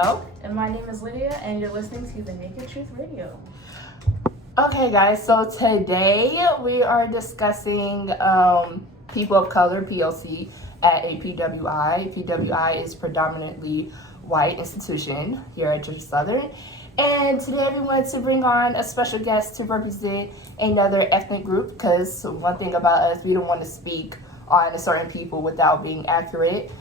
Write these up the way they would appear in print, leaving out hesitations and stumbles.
Michelle. And my name is Lydia, and you're listening to the Naked Truth Radio. Okay, guys, so today we are discussing people of color, POC, at a PWI. PWI is predominantly white institution here at Georgia Southern. And today we wanted to bring on a special guest to represent another ethnic group, because one thing about us, we don't want to speak on a certain people without being accurate.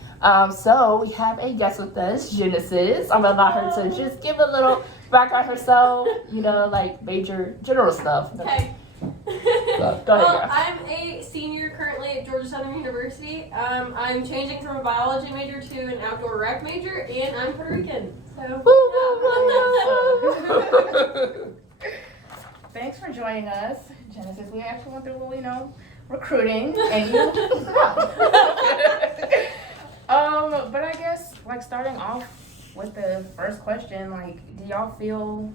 So we have a guest with us, Genesis. I'm going to allow her to just give a little background herself, like major general stuff. Okay. So, go ahead, I'm a senior currently at Georgia Southern University. I'm changing from a biology major to an outdoor rec major, and I'm Puerto Rican. So, Thanks for joining us, Genesis. We actually went through a little, recruiting, and you. But I guess, starting off with the first question, do y'all feel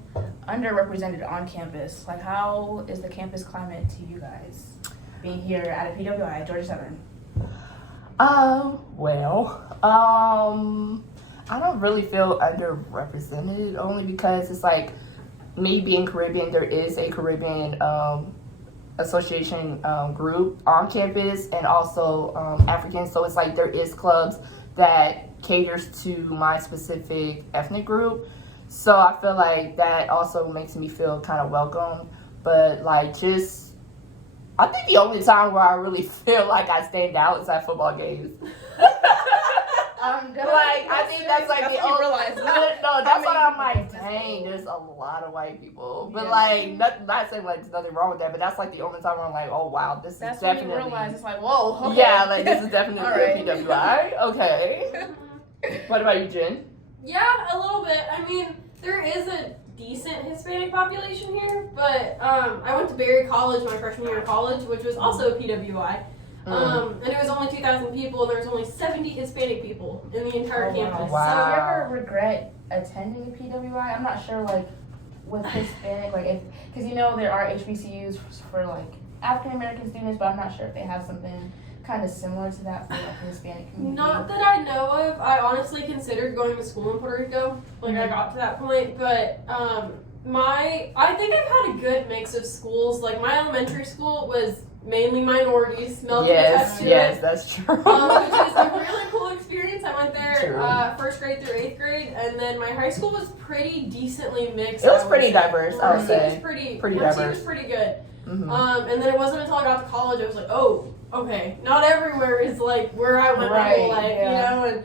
underrepresented on campus? How is the campus climate to you guys, being here at a PWI, Georgia Southern? I don't really feel underrepresented, only because it's me being Caribbean, there is a Caribbean association group on campus, and also African, so it's there is clubs that caters to my specific ethnic group, so I feel that also makes me feel kind of welcome. But I think the only time where I really feel like I stand out is at football games. I think that's the only. No, that's why I'm dang, there's a lot of white people. But not saying there's nothing wrong with that, but that's the only time where I'm oh wow, this that's is definitely. When you realize it's whoa. Okay. Yeah, this is definitely right. a PWI. Okay. What about you, Jen? Yeah, a little bit. I mean, there is a decent Hispanic population here, but I went to Berry College my freshman year of college, which was also a PWI. And it was only 2,000 people, and there was only 70 Hispanic people in the entire campus. Wow. So, do you ever regret attending a PWI? I'm not sure, with Hispanic, because there are HBCUs for African American students, but I'm not sure if they have something kind of similar to that for the Hispanic community. Not that I know of. I honestly considered going to school in Puerto Rico. I got to that point, but I think I've had a good mix of schools. My elementary school was mainly minorities. Yes, that's true. Which is a really cool experience. I went there first grade through 8th grade, and then my high school was pretty decently mixed. It was pretty diverse, I would say. It was pretty diverse. It was pretty good. Mm-hmm. And then it wasn't until I got to college I was oh, okay, not everywhere is where I went my whole life, and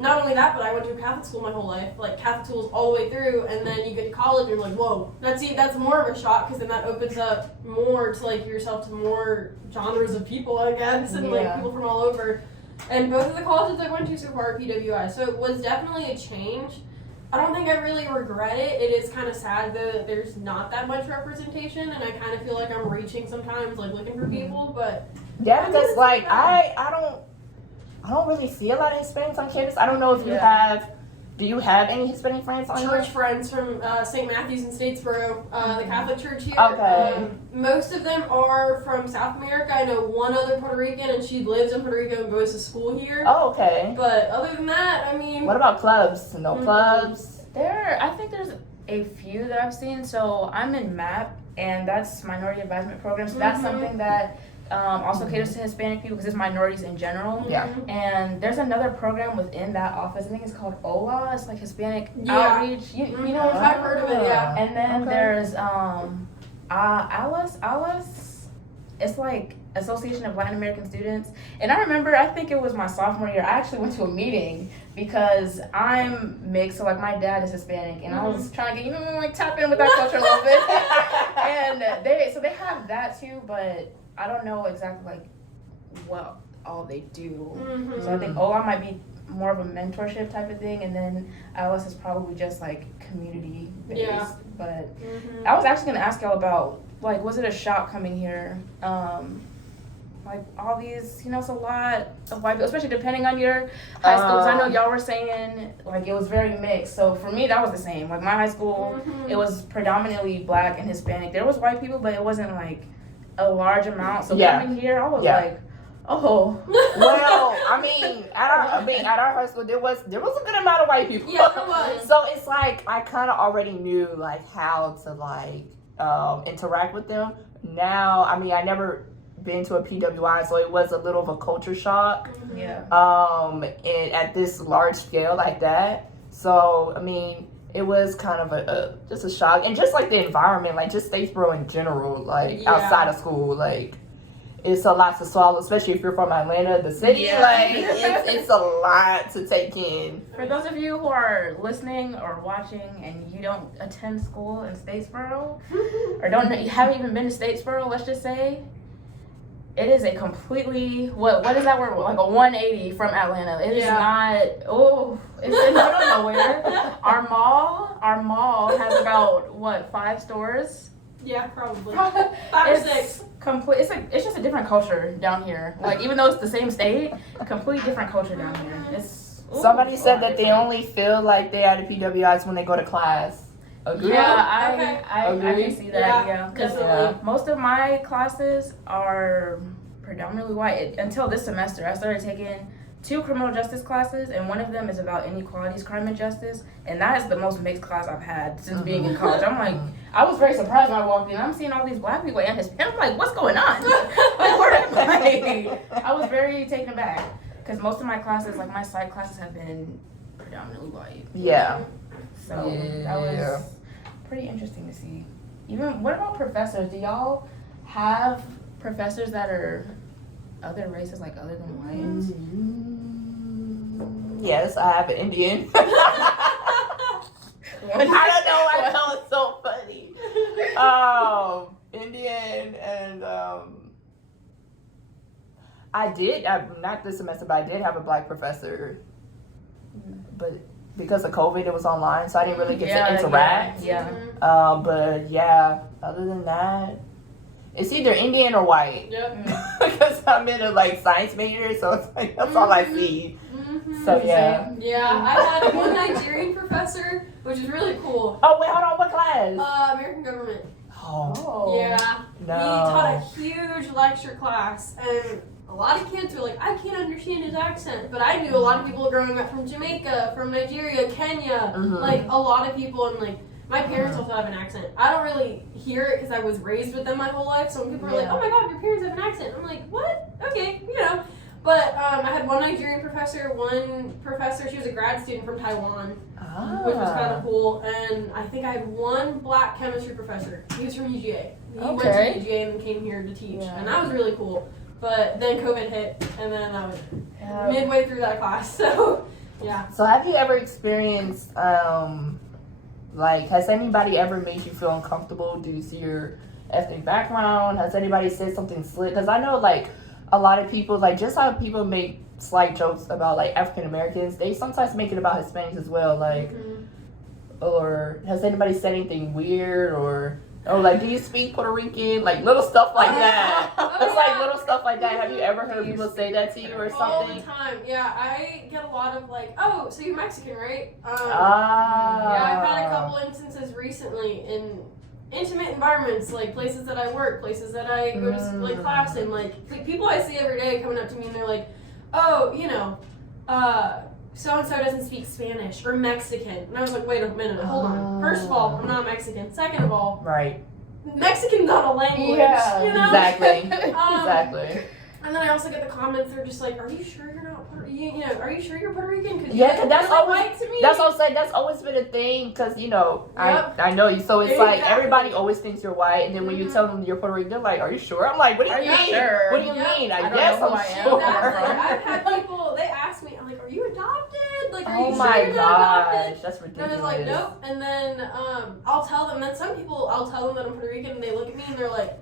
not only that, but I went to a Catholic school my whole life, Catholic schools all the way through, and then you get to college and you're whoa, that's more of a shock, because then that opens up more to yourself to more genres of people, I guess, and people from all over. And both of the colleges I went to so far are PWI, so it was definitely a change. I don't think I really regret it. It is kind of sad that there's not that much representation, and I kind of feel I'm reaching sometimes, looking for people, but yeah, because I don't really see a lot of Hispanics on campus. I don't know if you have. Do you have any Hispanic friends on church here? friends from St. Matthew's in Statesboro, the Catholic church here. Okay. Most of them are from South America. I know one other Puerto Rican, and she lives in Puerto Rico and goes to school here. Oh, okay. But other than that, I mean. What about clubs? No clubs? I think there's a few that I've seen. So I'm in MAP, and that's Minority Advisement Program. So that's something that also caters to Hispanic people, because it's minorities in general. Yeah. And there's another program within that office. I think it's called OLA. It's Hispanic Outreach. You know what I've heard of it, yeah. And then there's ALIS. It's Association of Latin American Students. And I remember, I think it was my sophomore year, I actually went to a meeting because I'm mixed. So my dad is Hispanic, and I was trying to get, tap in with that culture a little bit. And they have that too, but I don't know exactly what all they do. So I think OLA might be more of a mentorship type of thing, and then Alice is probably just community based. Yeah. But I was actually gonna ask y'all about was it a shock coming here? All these, it's a lot of white people, especially depending on your high school. 'Cause I know y'all were saying it was very mixed. So for me, that was the same. My high school, it was predominantly Black and Hispanic. There was white people, but it wasn't a large amount. So coming here, I was Oh. Well, I mean, at our high school, there was a good amount of white people. Yeah, there was. So it's like I kind of already knew like how to like interact with them. Now, I mean, I never been to a PWI, so it was a little of a culture shock. Yeah. And at this large scale like that. So I mean, it was kind of just a shock, and just like the environment, like just Statesboro in general, like outside of school, like. It's a lot to swallow, especially if you're from Atlanta, the city. Yeah. Like it's a lot to take in. For those of you who are listening or watching and you don't attend school in Statesboro, or you haven't even been to Statesboro, let's just say, it is a completely what is that word? Like a 180 from Atlanta. It is not. It's in the middle of nowhere. Our mall has about 5 stores. Yeah, probably 5 or 6. It's just a different culture down here. Like even though it's the same state, a completely different culture down here. Somebody said that they only feel like they at a PWIs when they go to class. Agree? Yeah, I can see that. Yeah, because most of my classes are predominantly white. Until this semester, I started taking 2 criminal justice classes, and one of them is about inequalities, crime, and justice. And that is the most mixed class I've had since being in college. I'm like, I was very surprised when I walked in. I'm seeing all these black people and Hispanic. I'm like, what's going on? Like, where am I? I was very taken aback because most of my classes, like my psych classes, have been predominantly white. Yeah. So that was pretty interesting to see. Even what about professors? Do y'all have professors that are other races, like other than white? Yes, I have an Indian. I don't know why that was so funny. Indian and not this semester, but I did have a black professor. But because of COVID, it was online, so I didn't really get to interact. But yeah, other than that, it's either Indian or white. Yep. Because I'm in a like science major, so it's like that's all I see. So yeah. Yeah, I had one Nigerian professor, which is really cool. Oh wait, hold on, what class? American government. Oh. Yeah. No. He taught a huge lecture class, and a lot of kids were like, I can't understand his accent. But I knew a lot of people growing up from Jamaica, from Nigeria, Kenya, like a lot of people, and like my parents also have an accent. I don't really hear it because I was raised with them my whole life. So when people are like, oh my god, your parents have an accent, I'm like, what? Okay, you know. But I had one Nigerian professor, she was a grad student from Taiwan, which was kind of cool. And I think I had one black chemistry professor. He was from UGA. He went to UGA and then came here to teach. And that was really cool. But then COVID hit, and then I was midway through that class. So, yeah. So have you ever experienced, has anybody ever made you feel uncomfortable due to your ethnic background? Has anybody said something slick? Because I know, like, a lot of people, like, just how people make slight jokes about, like, African Americans, they sometimes make it about Hispanics as well, like, or has anybody said anything weird, or like, do you speak Puerto Rican? Like, little stuff like that. It's like little stuff like that. Have you ever heard people say that to you or something? All the time. Yeah, I get a lot of, like, oh, so you're Mexican, right? Yeah, I've had a couple instances recently in intimate environments, like places that I work, places that I go to like class in, like people I see every day coming up to me and they're like, oh, you know, so-and-so doesn't speak Spanish or Mexican. And I was like, wait a minute, hold on. First of all, I'm not Mexican. Second of all, Mexican's not a language, you know? Exactly. Exactly. And then I also get the comments, they're just like, are you sure you're not Puerto Rican? You know, are you sure you're Puerto Rican? Cause yeah, because that's always, white to me. that's what I'm saying, that's always been a thing, because, you know, I know you, so it's like, everybody always thinks you're white, and then when you tell them you're Puerto Rican, they're like, are you sure? I'm like, what do you mean? Sure? What do you mean? I don't guess know who I'm I am. sure. Exactly. I've had people, they ask me, I'm like, are you adopted? Like, are you sure you're not adopted? That's ridiculous. And I was like, nope. And then I'll tell them, then some people, I'll tell them that I'm Puerto Rican, and they look at me and they're like,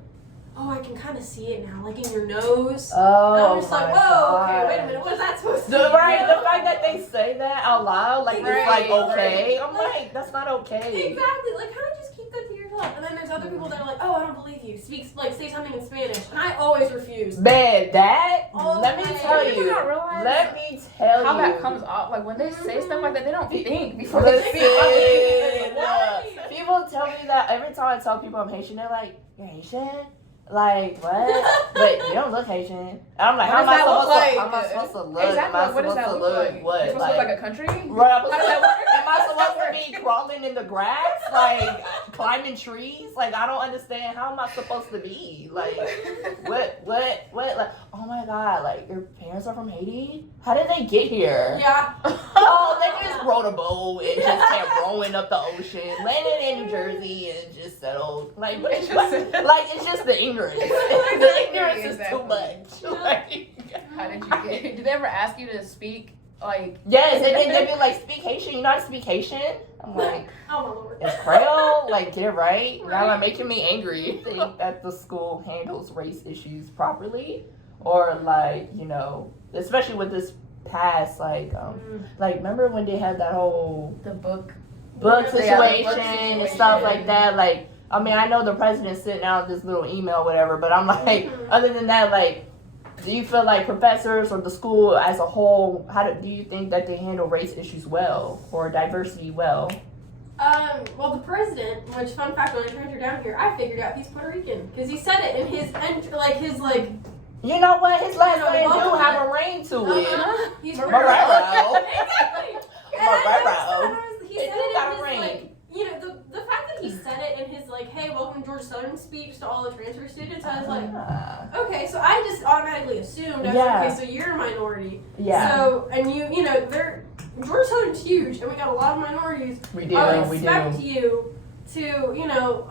oh, I can kind of see it now, like in your nose. Oh, and I'm just like, whoa, okay, wait a minute, what is that supposed to be? Right, the fact that they say that out loud, like, it's like, okay. I'm like, that's not okay. Exactly, like, kind of just keep that to yourself. And then there's other people that are like, oh, I don't believe you. Say something in Spanish. And I always refuse. Man, that, let me tell People you, don't realize let me tell how you. that comes off. Like, when they say stuff like that, they don't think before they Listen, speak. people tell me that every time I tell people I'm Haitian, they're like, you're Haitian? Like, what? But you don't look Haitian. I'm like, how What am I does that look supposed like? to? How am I supposed to look? Exactly. Am I What does supposed that to look like? What? You're supposed to look like a country? Right. How does that work? Am I supposed to be crawling in the grass, like climbing trees? Like, I don't understand. How am I supposed to be? Like, what? Like, oh my God! Like, your parents are from Haiti? How did they get here? Yeah. Oh, they just rode a boat and just kept rowing up the ocean, landed in New Jersey, and just settled. Like, like it's just the ignorance. The ignorance is too much. Like, how did you get? Did they ever ask you to speak? Like, yes, and then they'd be like, speak Haitian. You know how to speak Haitian? I'm like, Oh my lord. it's Creole? Like, get it right. Now Right. I'm making me angry. Think that the school handles race issues properly, or like, you know, especially with this past, like remember when they had that whole the book situation and stuff like that? Like, I mean, I know the president sent out this little email, whatever, but I'm like, other than that, like, do you feel like professors or the school as a whole, do you think that they handle race issues well or diversity well? Well, the president, which fun fact, when I turned her down here, I figured out he's Puerto Rican because he said it in his You know what? His last name do welcome have a ring to it. He's Marrero. Exactly. He said it got a in his, ring. like, you know, the fact that he said it in his, like, hey, welcome to Georgia Southern speech to all the transfer students, I was like, okay, so I just automatically assumed, okay, so you're a minority. Yeah. So, and you know, Georgia Southern's huge, and we got a lot of minorities. We do. I would expect you to, you know,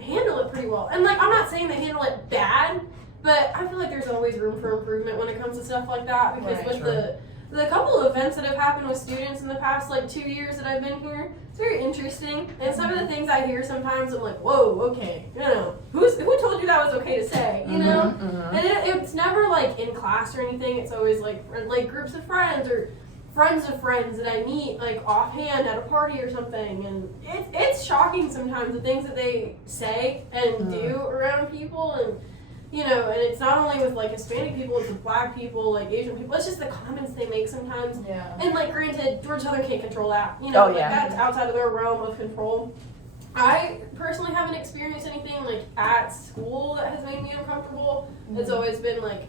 handle it pretty well. And, like, I'm not saying they handle it bad, but I feel like there's always room for improvement when it comes to stuff like that, because with the couple of events that have happened with students in the past, like, 2 years that I've been here, it's very interesting. And some of the things I hear sometimes, I'm like, whoa, okay, you know, who told you that was okay to say, you know? And it's never, like, in class or anything. It's always, like groups of friends or friends of friends that I meet, like, offhand at a party or something. And it's shocking sometimes the things that they say and do around people. And you know, and it's not only with, like, Hispanic people, it's with Black people, like, Asian people. It's just the comments they make sometimes. Yeah. And, like, granted, Georgia Southern can't control that. You know, that's outside of their realm of control. I personally haven't experienced anything, like, at school that has made me uncomfortable. It's always been, like,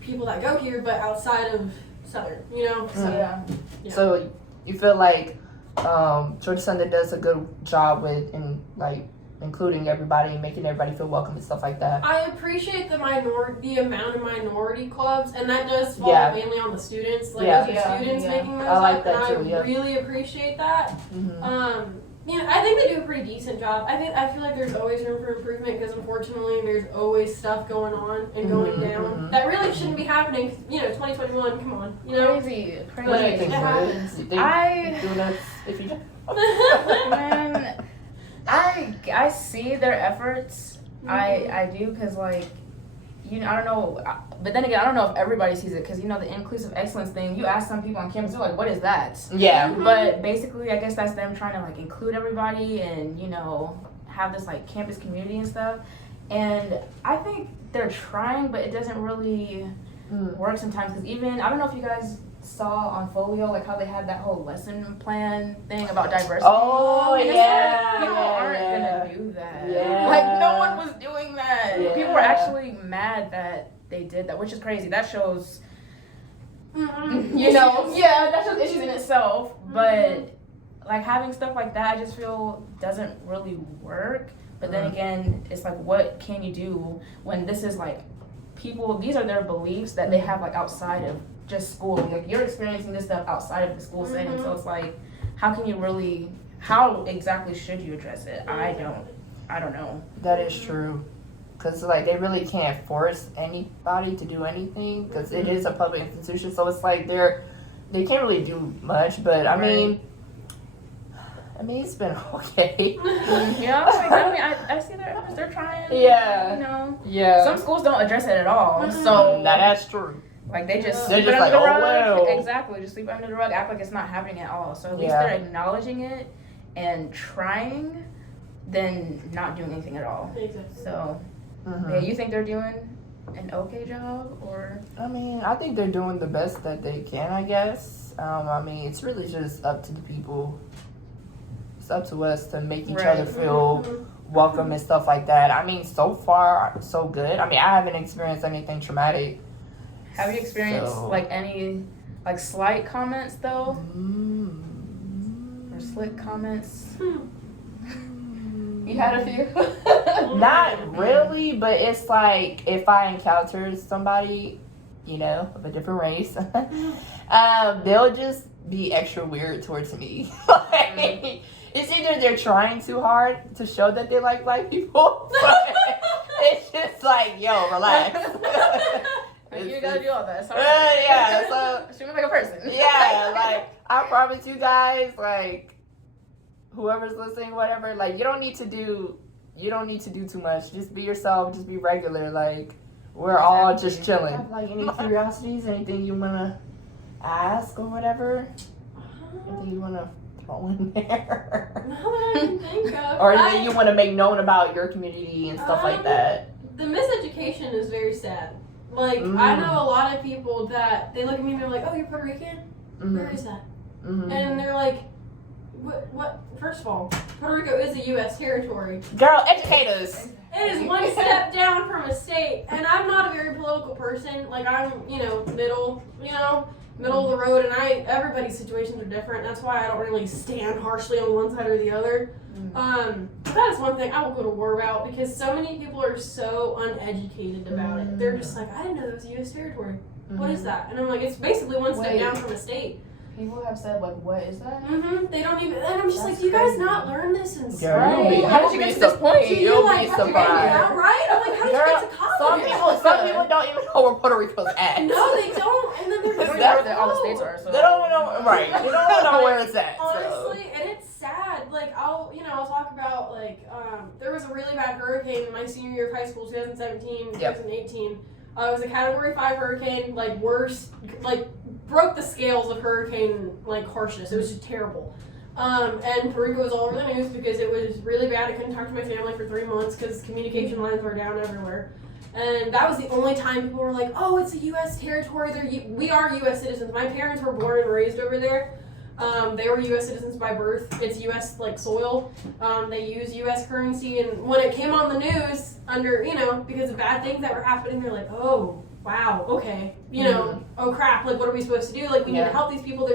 people that go here, but outside of Southern, you know? So, yeah. So, you feel like Georgia Southern does a good job with, including everybody and making everybody feel welcome and stuff like that. I appreciate the amount of minority clubs, and that does fall mainly on the students. Like, those are students making those up, and I really appreciate that. You know, I think they do a pretty decent job. I feel like there's always room for improvement because, unfortunately, there's always stuff going on and going down that really shouldn't be happening. You know, 2021, come on. You know? Crazy. What do you think, happens. You think doing that if you Man, I see their efforts. I do, because, like, you know, I don't know, but then again, I don't know if everybody sees it, because, you know, the inclusive excellence thing, you ask some people on campus, they're like, what is that? Yeah. But basically, I guess that's them trying to, like, include everybody and, you know, have this, like, campus community and stuff. And I think they're trying, but it doesn't really work sometimes, because even, I don't know if you guys saw on Folio, like, how they had that whole lesson plan thing about diversity. Oh, and yeah. People aren't gonna do that. Yeah. Like, no one was doing that. Yeah. People were actually mad that they did that, which is crazy. That shows, you know, that shows issues in itself. But, like, having stuff like that, I just feel doesn't really work. But then again, it's like, what can you do when this is, like, people, these are their beliefs that they have, like, outside of just school. Like, you're experiencing this stuff outside of the school setting, so it's like, how exactly should you address it? I don't know. That is true. Because, like, they really can't force anybody to do anything, because it is a public institution, so it's like they can't really do much. But I mean, it's been okay. Yeah, I mean, I see their efforts. They're trying. Yeah. You know. Yeah. Some schools don't address it at all. So that's true. Like, they just They're sweep just it like, under the oh, rug. well. Exactly. Just sweep it under the rug, act like it's not happening at all. So at least they're acknowledging it and trying, than not doing anything at all. Exactly. So, yeah, you think they're doing an okay job, or? I mean, I think they're doing the best that they can, I guess. I mean, it's really just up to the people. It's up to us to make each other feel welcome and stuff like that. I mean, so far, so good. I mean, I haven't experienced anything traumatic. Have you experienced like any like slight comments though? Or slick comments? You had a few? Not really, but it's like if I encounter somebody, you know, of a different race, they'll just be extra weird towards me. Like, it's either they're trying too hard to show that they like black people, but it's just like, yo, relax. You gotta do all that. Yeah, so treat me like a person. Yeah, like I promise you guys, like whoever's listening, whatever, like you don't need to do too much. Just be yourself, just be regular. Like we're all just chilling. Have, like any curiosities, anything you wanna ask or whatever? Anything you wanna throw in there? Not that I can think of. Or anything you wanna make known about your community and stuff like that? The miseducation is very sad. Like, I know a lot of people that they look at me and they're like, oh, you're Puerto Rican? Where is that? And they're like, what? First of all, Puerto Rico is a U.S. territory. Girl, educate us. It is one step down from a state. And I'm not a very political person. Like, I'm, middle of the road. And everybody's situations are different. That's why I don't really stand harshly on one side or the other. But that is one thing I will go to war about because so many people are so uneducated about it. They're just like, I didn't know that was U.S. territory. What is that? And I'm like, it's basically one step down from a state. People have said, like, what is that? They don't even, and I'm just like, do you guys not learn this in school? How did you get to this point? You'll be surprised. Right? I'm like, how did you get to college? Some people don't even know where Puerto Rico's at. No, they don't. And then they're just like, all the states are. So. They don't know, right. They don't know where it's at. Honestly, and it's sad. Like, I'll talk about, like, there was a really bad hurricane in my senior year of high school, 2017, 2018. It was a Category 5 hurricane, like, worst, like, broke the scales of hurricane, like, harshness. It was just terrible. And Puerto Rico was all over the news because it was really bad. I couldn't talk to my family for 3 months because communication lines were down everywhere. And that was the only time people were like, oh, it's a U.S. territory. We are U.S. citizens. My parents were born and raised over there. They were U.S. citizens by birth. It's U.S. like soil. They use U.S. currency. And when it came on the news under, because of bad things that were happening, they're like, oh, wow, okay. Oh crap, like what are we supposed to do? Like we need to help these people.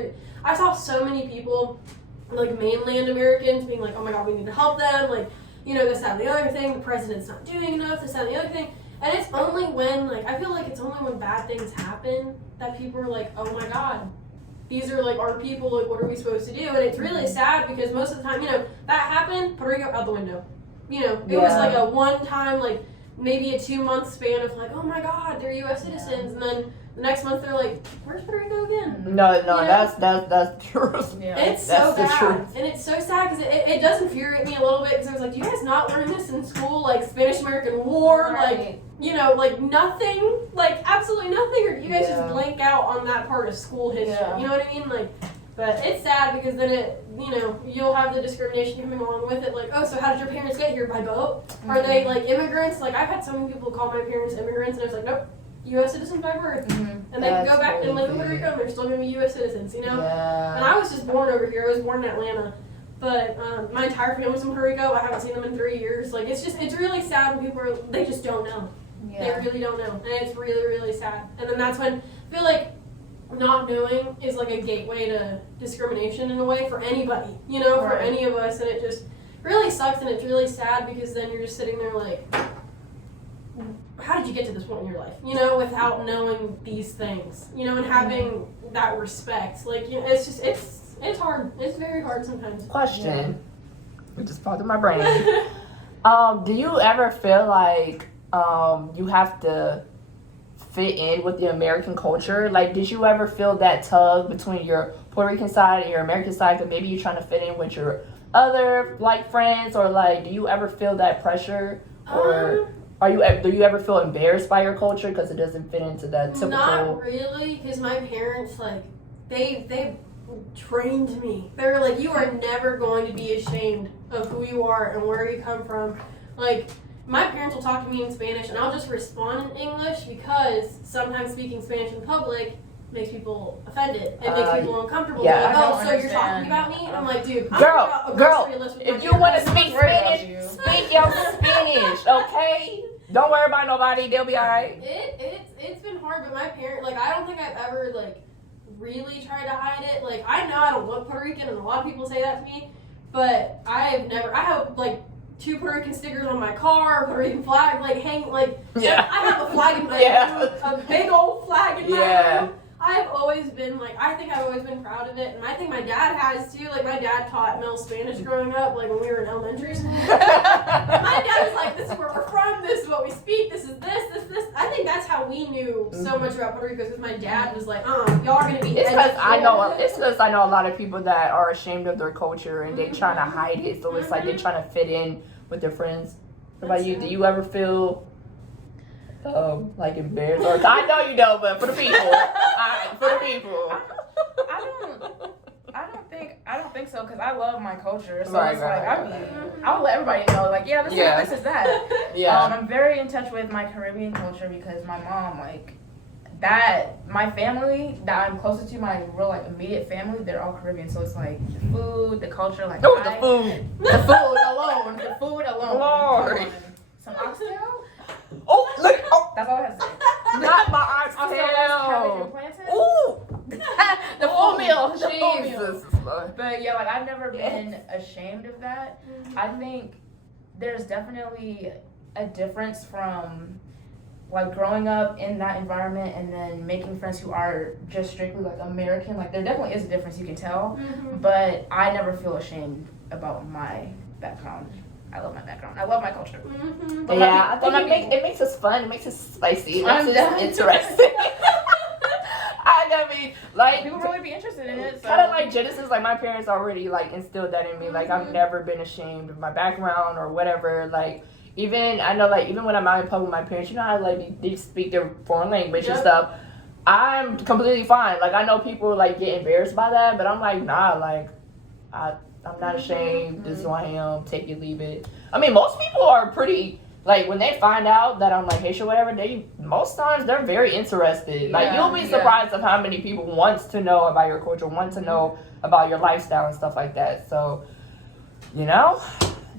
I saw so many people, like mainland Americans being like, oh my God, we need to help them. Like, this, that, and the other thing. The president's not doing enough, this, that, and the other thing. And it's only when, like, I feel like it's only when bad things happen that people are like, oh my God, these are, like, our people, like, what are we supposed to do? And it's really sad because most of the time, that happened, Puerto Rico out the window. It was, like, a one-time, like, maybe a 2-month span of, like, oh my God, they're U.S. citizens. And then the next month they're like, where's Puerto Rico again? No, that's the truth. Yeah. It's so bad. And it's so sad because it does infuriate me a little bit because I was like, do you guys not learn this in school? Like, Spanish-American War, right. like nothing, like absolutely nothing, or do you guys just blank out on that part of school history? You know what I mean? Like, but it's sad because then it, you'll have the discrimination coming along with it. Like, oh, so how did your parents get here? By boat? Are they like immigrants? Like, I've had so many people call my parents immigrants, and I was like, nope, U.S. citizens by birth, and they can go back and live in Puerto Rico, and they're still gonna be U.S. citizens, Yeah. And I was just born over here. I was born in Atlanta. But my entire family's from Puerto Rico. I haven't seen them in 3 years. Like, it's really sad when people they just don't know. They really don't know. And it's really, really sad. And then that's when I feel like not knowing is like a gateway to discrimination in a way for anybody, for any of us. And it just really sucks and it's really sad because then you're just sitting there like, how did you get to this point in your life, without knowing these things, and having that respect. Like, it's just, it's hard. It's very hard sometimes. Question. It just popped in my brain. Do you ever feel like you have to fit in with the American culture? Like, did you ever feel that tug between your Puerto Rican side and your American side? Because maybe you're trying to fit in with your other like friends, or like, do you ever feel that pressure, or do you ever feel embarrassed by your culture because it doesn't fit into that typical? Not really, because my parents, like, they trained me. They were like, you are never going to be ashamed of who you are and where you come from. Like, my parents will talk to me in Spanish and I'll just respond in English because sometimes speaking Spanish in public makes people offended. It makes people uncomfortable. yeah. They're like, I oh, don't so you're understand. talking about me? And I'm like, dude, I'm Girl, talking about a grocery list with my if you want to neighbors. speak worry about Spanish, you. speak your Spanish, okay? Don't worry about nobody. They'll be all right. It's been hard, but my parents, like, I don't think I've ever, like, really tried to hide it. Like, I know I don't look Puerto Rican, and a lot of people say that to me, but I have, like, 2 Puerto Rican stickers on my car, Puerto Rican flag, like, Yeah. I have a flag in my Yeah. room, a big old flag in my Yeah. room. I've always been, like, I think I've always been proud of it, and I think my dad has, too. Like, my dad taught Mel Spanish growing up, like, when we were in elementary school. My dad was like, this is where we're from, this is what we speak, this is this. I think that's how we knew so much about Puerto Rico, because my dad was like, y'all are going to be It's because educated. I know a lot of people that are ashamed of their culture and they trying to hide it. So it's like they're trying to fit in with their friends. What about you? Do you ever feel like embarrassed? Or I know you don't, but for the people, I don't think so, because I love my culture. So Right, it's right, like, right. I will let everybody know, like, yeah, this is that. Yeah. I'm very in touch with my Caribbean culture because my mom, like, my family that I'm closest to, my real, like, immediate family, they're all Caribbean. So it's like the food, the culture, like, Oh, the food. the food alone. Lord. Some oxtail? Oh, look. Oh, That's all I have to say. not my Oxtail, cabbage, oxtail. and plantain? Ooh. The full meal. The full meal. Jesus. But yeah, like, I've never been ashamed of that. I think there's definitely a difference from, like, growing up in that environment and then making friends who are just strictly, like, American. Like, there definitely is a difference, you can tell. But I never feel ashamed about my background. I love my background. I love my culture. Yeah, I think it makes us fun. It makes us spicy. It makes us interesting. I mean, like, People really be interested in it. So. kind of like Genesis. Like, my parents already, like, instilled that in me. Like, I've never been ashamed of my background or whatever. Like, even I know, like, even when I'm out in public with my parents, you know how, like, they speak their foreign language and stuff. I'm completely fine. Like, I know people, like, get embarrassed by that, but I'm like, nah, like, I'm not ashamed. This is who I am. Take it, leave it. I mean, most people are pretty, like, when they find out that I'm, like, Haitian or whatever, most times they're very interested. Like, you'll be surprised of how many people wants to know about your culture, want to know about your lifestyle and stuff like that. So, you know,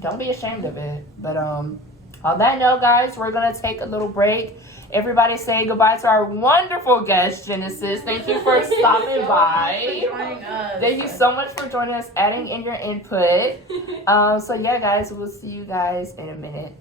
don't be ashamed of it. But on that note, guys, we're going to take a little break. Everybody say goodbye to our wonderful guest, Genesis. Thank you for stopping by. Thank you so much for joining us, adding in your input. So yeah, guys, we'll see you guys in a minute.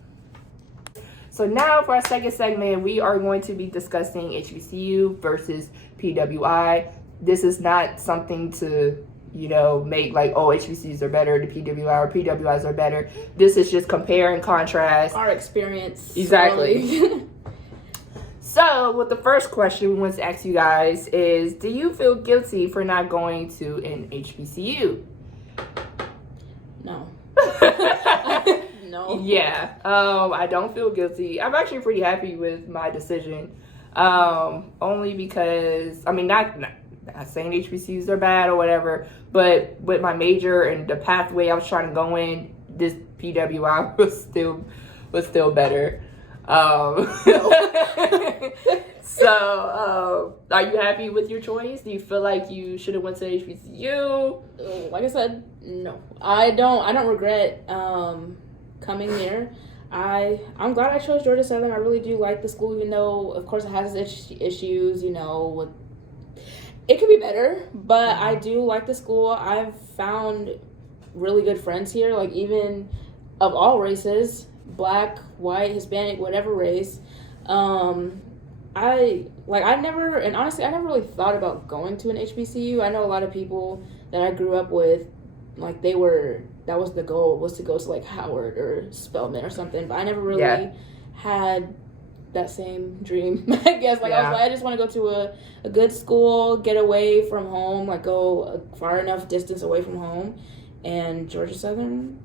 So now for our second segment, we are going to be discussing HBCU versus PWI. This is not something to, make like, oh, HBCUs are better, the PWI or PWIs are better. This is just compare and contrast. Our experience. Exactly. So, with the first question we want to ask you guys is, do you feel guilty for not going to an HBCU? No. No. Yeah, I don't feel guilty. I'm actually pretty happy with my decision. Only because, I mean, not saying HBCUs are bad or whatever, but with my major and the pathway I was trying to go in, this PWI was still better. So, are you happy with your choice? Do you feel like you should have went to HBCU? Like I said, no. I don't regret coming there. I'm glad I chose Georgia Southern. I really do like the school, even though, of course, it has its issues, with it could be better, but I do like the school. I've found really good friends here, like, even of all races, Black, white, Hispanic, whatever race. I never really thought about going to an HBCU. I know a lot of people that I grew up with, like, that was the goal, was to go to, like, Howard or Spelman or something, but I never really had that same dream, I guess. Like, I just want to go to a good school, get away from home, like, go a far enough distance away from home, and Georgia Southern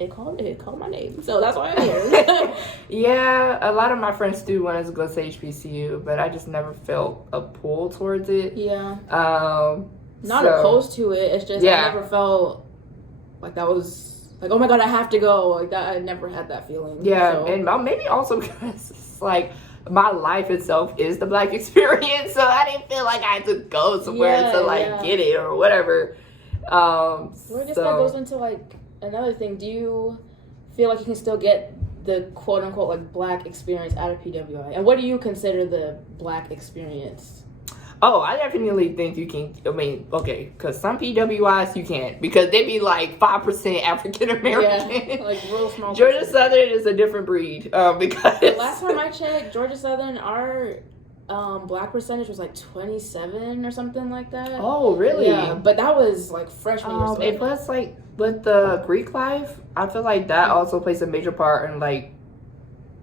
it called my name, so that's why I'm here. Yeah, a lot of my friends do want us to go to HBCU, but I just never felt a pull towards it. Yeah. Not opposed to it. It's just I never felt like that was like, oh my god, I have to go. Like that, I never had that feeling. Yeah, so. and maybe also because it's like my life itself is the Black experience, so I didn't feel like I had to go somewhere to like get it or whatever. Well, I guess that goes into like another thing. Do you feel like you can still get the quote unquote like Black experience out of PWI? And what do you consider the Black experience? Oh, I definitely think you can. I mean, okay, because some PWIs you can't, because they be like 5% African American. Yeah, like real small. Georgia Southern is a different breed. Because the last time I checked, Georgia Southern, our Black percentage was like 27 or something like that. Oh, really? Yeah, but that was like freshman year. So it was like with the Greek life. I feel like that also plays a major part in like.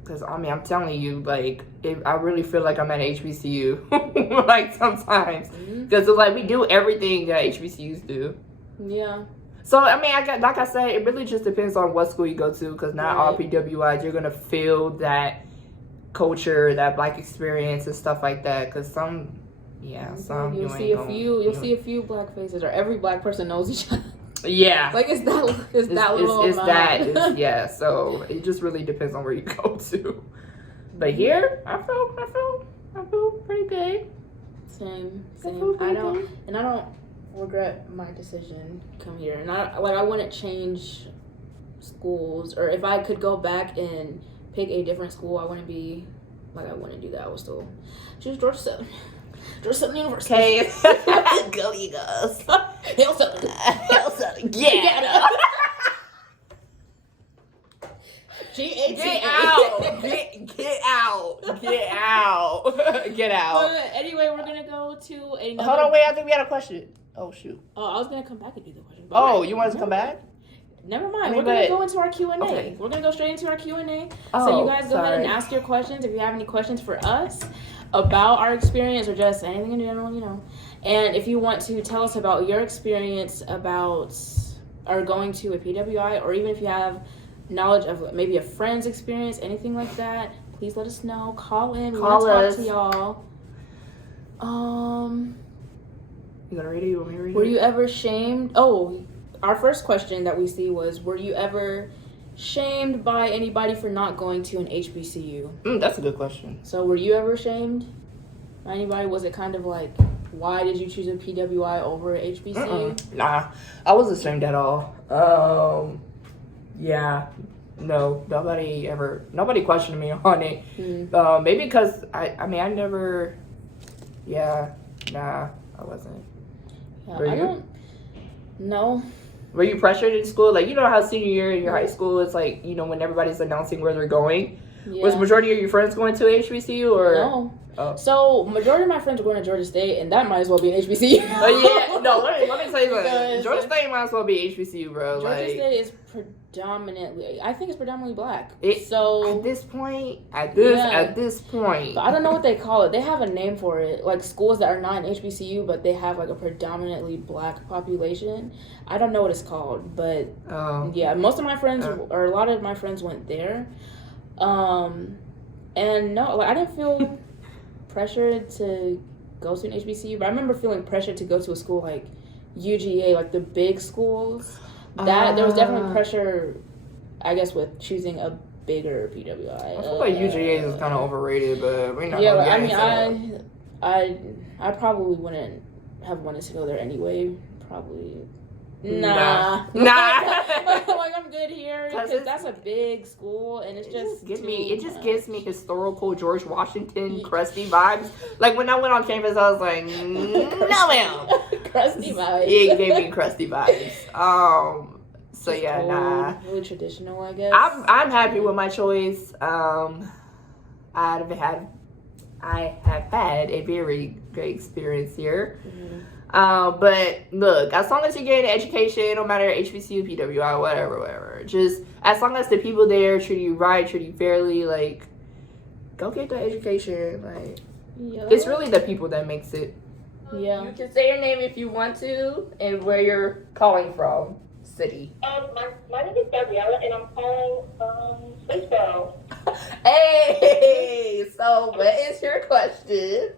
Because, I mean, I'm telling you, like, I really feel like I'm at HBCU, like, sometimes. Because, like, we do everything that HBCUs do. Yeah. So, I mean, like I said, it really just depends on what school you go to. Because not all PWIs, you're going to feel that culture, that Black experience and stuff like that. Because some, some you'll see a few Black faces, or every Black person knows each other. Yeah, like it's that yeah. So it just really depends on where you go to. But here, I feel pretty good. Same. I don't regret my decision to come here, and I wouldn't change schools, or if I could go back and pick a different school, I wouldn't do that. I would still choose Georgia Southern. Georgia Southern University. Okay. Go Eagles. Hail Southern. Hail Southern. Yeah. Get out. Get out. Get out. Get out. Anyway, we're going to go to another... Hold on, wait. I think we had a question. Oh, shoot. Oh, I was going to come back and do the question. Oh, you want us to come back? Never mind. We're going to go into our Q&A. Okay. We're going to go straight into our Q&A. So you guys go ahead and ask your questions if you have any questions for us about our experience or just anything in general, you know. And if you want to tell us about your experience about or going to a PWI, or even if you have knowledge of maybe a friend's experience, anything like that, please let us know. Call in. We want to talk to y'all. You gonna read it? You want me to read it? Were you ever shamed? Oh, our first question that we see was, were you ever shamed by anybody for not going to an HBCU? That's a good question. So were you ever shamed by anybody? Was it kind of like, why did you choose a PWI over a HBCU? Nah, I wasn't shamed at all. Yeah, no, nobody questioned me on it. Maybe because I never, I wasn't. Yeah, Were you? don't know. Were you pressured in school? Like, you know how senior year in your high school, it's like, you know, when everybody's announcing where they're going. Yeah. Was majority of your friends going to HBCU or? No. Oh. So majority of my friends are going to Georgia State, and that might as well be an HBCU. No, let me tell you something. Georgia State might as well be HBCU, bro. Georgia State is predominantly Black. So at this point, but I don't know what they call it. They have a name for it, like schools that are not an HBCU, but they have like a predominantly Black population. I don't know what it's called, but most of my friends or a lot of my friends went there. And no, like I didn't feel pressured to go to an HBCU, but I remember feeling pressured to go to a school like UGA, like the big schools. That there was definitely pressure, I guess, with choosing a bigger PWI. I feel like UGA is kind of overrated, but we're not. Yeah, but I mean, I probably wouldn't have wanted to go there anyway. Probably. Nah. Like I'm good here because that's a big school and it just gives me historical George Washington crusty vibes. Like when I went on campus, I was like, no ma'am. Crusty vibes. It gave me crusty vibes. So just yeah, cold, nah. Really traditional, I guess. I'm happy with my choice. I have had a very great experience here. Mm-hmm. But look, as long as you get an education, no matter HBCU, PWI, whatever, just as long as the people there treat you right, treat you fairly, like, go get the education. Like, it's really the people that makes it. Yeah. You can say your name if you want to, and where you're calling from, city. My name is Gabriella, and I'm calling from Statesboro. Hey, so what is your question?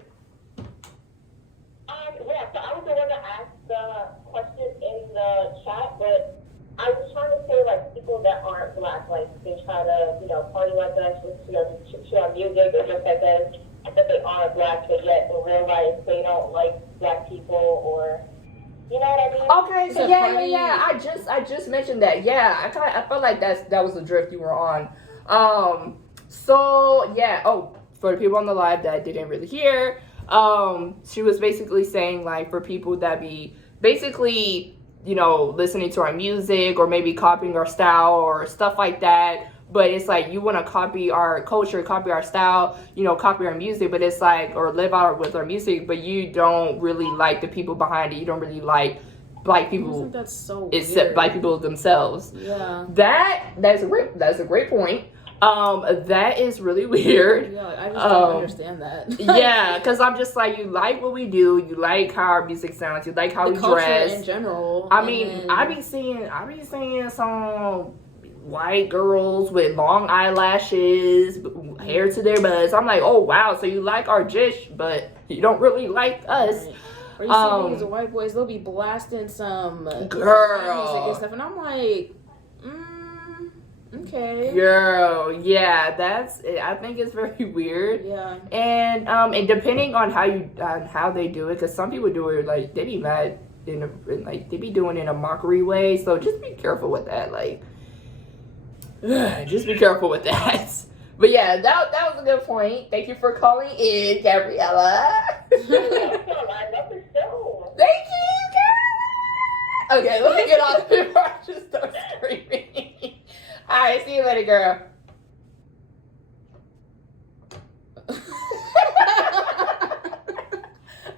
Yeah, so I was the one to ask the question in the chat, but I was trying to say, like, people that aren't black, like, they try to, you know, party like us, you know, to our music or just like us, that they are black, but yet in real life they don't like black people, or, you know what I mean? Okay, so yeah. I just mentioned that. Yeah, I felt like that was the drift you were on. So yeah. Oh, for the people on the live that didn't really hear, she was basically saying, like, for people that be basically, you know, listening to our music or maybe copying our style or stuff like that. But it's like you want to copy our culture, copy our style, you know, copy our music, but it's like, or live out with our music, but you don't really like the people behind it. You don't really like black people, that's so except weird. black people themselves. Yeah. That's a great point. That is really weird. Yeah, I just don't understand that. Yeah, because I'm just like, you like what we do, you like how our music sounds, you like how the we culture dress. in general. I mean, I be seeing some white girls with long eyelashes, hair to their butts. I'm like, oh wow, so you like our dish, but you don't really like us. Right. Or you see these white boys, they'll be blasting some girl music and stuff, and I'm like, okay. Girl, yeah, I think it's very weird. Yeah. And depending on how they do it, because some people do it like they be mad they be doing it in a mockery way. So just be careful with that. Like, just be careful with that. But yeah, that was a good point. Thank you for calling in, Gabriella. I love the show. Thank you, girl. Okay, let me get off before I just start screaming. All right, see you later, girl.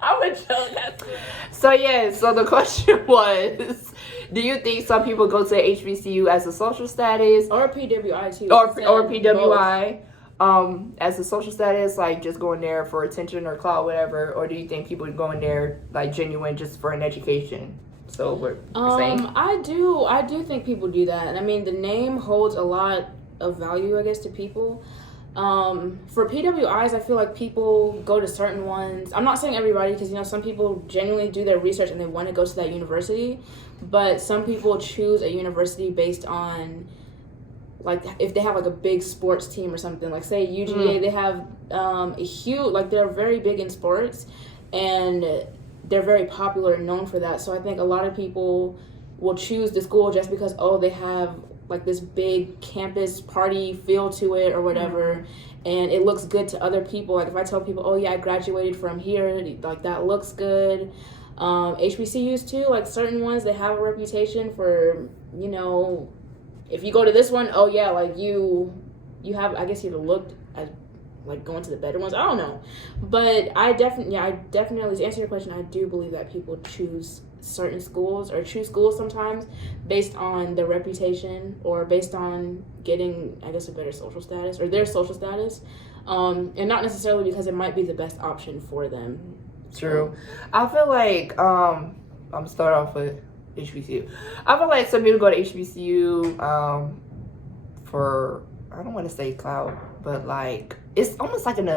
I'm a joke. So yeah, so the question was, do you think some people go to HBCU as a social status, or PWI too, or PWI, as a social status, like just going there for attention or clout, whatever, or do you think people going there like genuine just for an education? So we're saying. I do think people do that. I mean, the name holds a lot of value, I guess, to people. For PWIs, I feel like people go to certain ones. I'm not saying everybody, because, you know, some people genuinely do their research and they want to go to that university, but some people choose a university based on, like, if they have like a big sports team or something. Like, say UGA, they have a huge, like, they're very big in sports, and they're very popular and known for that. So I think a lot of people will choose the school just because, oh, they have like this big campus party feel to it or whatever, and it looks good to other people. Like, if I tell people, oh yeah, I graduated from here, like, that looks good. HBCUs too, like certain ones, they have a reputation for, you know, if you go to this one, oh yeah, like you have, I guess, you looked at like going to the better ones. I don't know, but I definitely, to answer your question, I do believe that people choose certain schools or choose schools sometimes based on their reputation or based on getting, I guess, a better social status or their social status, and not necessarily because it might be the best option for them. True. I feel like I'm gonna start off with HBCU. I feel like some people go to HBCU for, I don't want to say clout, but like it's almost like an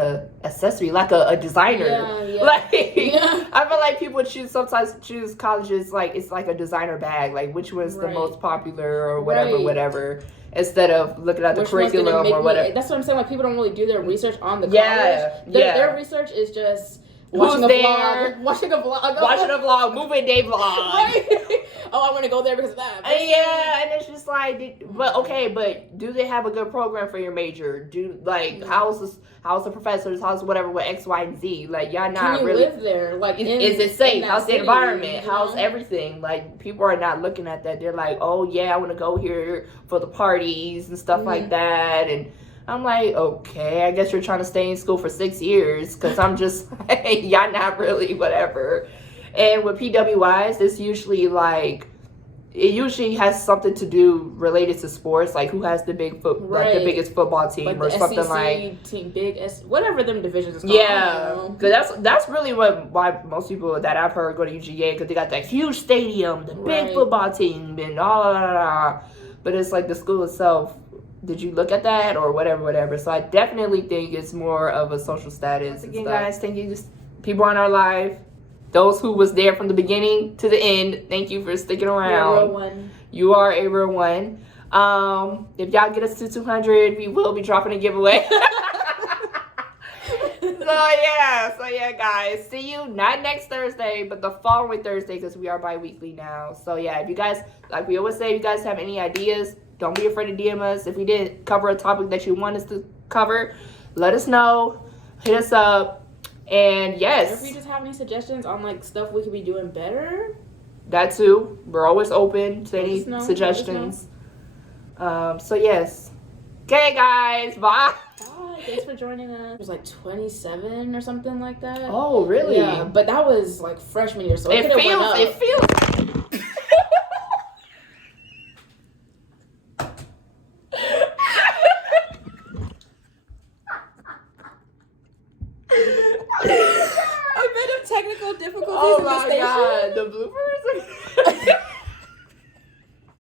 accessory, like a designer. Yeah. Like I feel like people sometimes choose colleges like it's like a designer bag, like which one's the most popular or whatever, instead of looking at the curriculum or whatever. That's what I'm saying. Like, people don't really do their research on the college. Their research is just watching a vlog, moving day vlog. Right? Oh, I want to go there because of that. Yeah, and it's just like, but do they have a good program for your major? How's the professors? How's whatever with X, Y, and Z? Like, y'all not Can you really live there? Like, is it safe? How's the environment? You know? How's everything? Like, people are not looking at that. They're like, oh yeah, I want to go here for the parties and stuff like that. And I'm like, okay, I guess you're trying to stay in school for 6 years, because I'm just like, y'all not really whatever. And with PWIs, it's usually like, it usually has something to do related to sports, like who has the big like the biggest football team, like or something SEC like team, whatever them divisions is called. Yeah, because that's really why most people that I've heard go to UGA, because they got that huge stadium, the big football team, and all. But it's like the school itself. Did you look at that or whatever? So I definitely think it's more of a social status. Once again, guys, thank you. Just people on our live. those who was there from the beginning to the end, thank you for sticking You're a around. real one. You are a real one. If y'all get us to 200, we will be dropping a giveaway. So yeah, guys. See you not next Thursday, but the following Thursday, because we are bi-weekly now. So yeah, if you guys, like we always say, if you guys have any ideas, don't be afraid to DM us. If we didn't cover a topic that you want us to cover, let us know. Hit us up. And yes, If you just have any suggestions on like stuff we could be doing better, that too. We're always open to any Let us know. suggestions. So yes. Okay, guys. Bye. bye. Thanks for joining us. It was like 27 or something like that. Oh, really? Yeah, but that was like freshman year, so it It could've went up. feels. A bit of technical difficulties Oh in the my station. god, the bloopers.